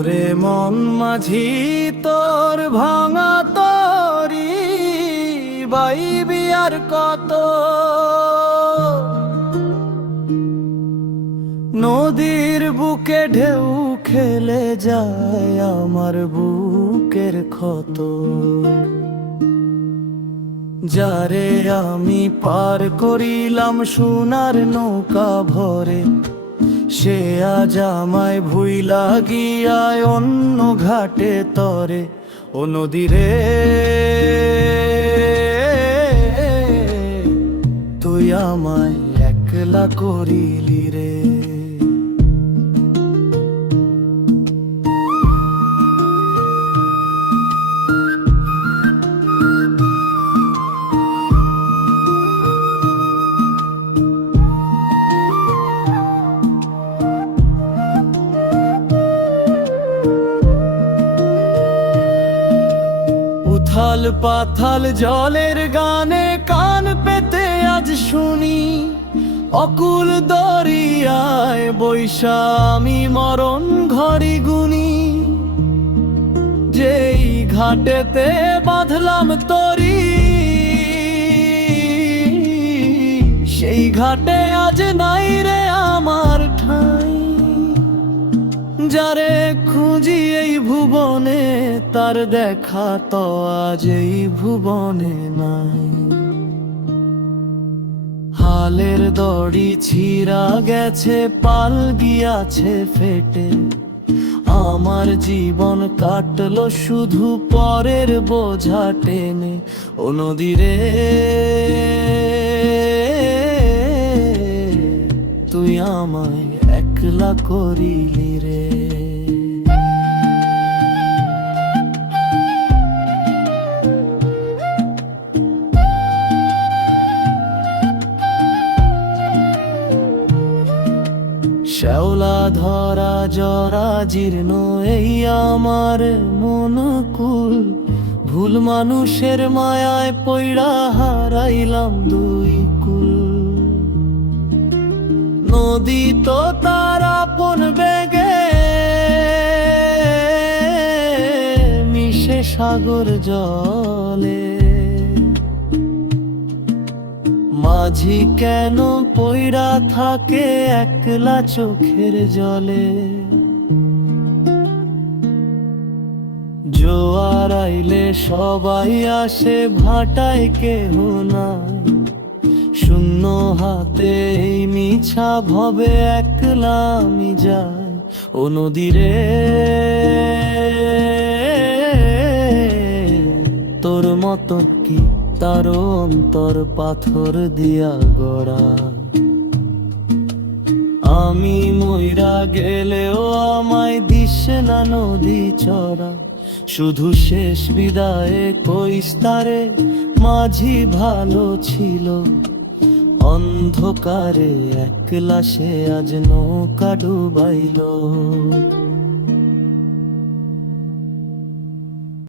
ওরে মন মাঝি তোর ভাঙা তরি বাইবি আর কত। নদীর বুকে ঢেউ খেলে যায় আমার বুকের ক্ষত। যারে আমি পার করিলাম সোনার নৌকা ভরে, সে আজ আমায় ভুইলা গিয়ায় অন্য ঘাটে তরে। ও নদীরে তুই আমায় একলা করিলি রে। উথাল পাথাল জলের গানে কান পেতে আজ শুনি, অকুল দরিয়ায় বৈশা আমি মরণ ঘড়ি গুনি। যেই ঘাটেতে বাঁধলাম তরি, সেই ঘাটে আজ নাই রে আমার ঠাঁই। যারে খুঁজি এই ভুবনে, তার দেখা তো আজ এই ভুবনে নাই। হালের দড়ি ছিঁড়া গেছে, পাল গিয়াছে ফেটে, আমার জীবন কাটলো শুধু পরের বোঝা টেনে। ও নদীরে তুই আমায় একলা করিলি রে। শ্যাওলা ধরা জরা জীর্ণ এই আমার মনকুল, ভুল মানুষের মায়ায় পইড়া হারাইলাম দুই কুল। নদী তো তার আপন বেগে মিশে সাগর জলে, মাঝি কেন পইড়া থাকে একলা চোখের জলে। জোয়ার আইলে সবাই আসে, ভাটায় কেহ নাই, শূন্য হাতে এই মিছা ভবে একলা আমি যাই। ও নদীরে তোর মতো কি তার অন্তর পাথর দিয়া গড়া। আমি মইরা গেলেও আমায় দিশে না নদী চড়া, শুধু শেষ বিদায়ে কইস তারে মাঝি ভালো ছিল। অন্ধকারে একলা সে আজ নৌকা ডুবাইল।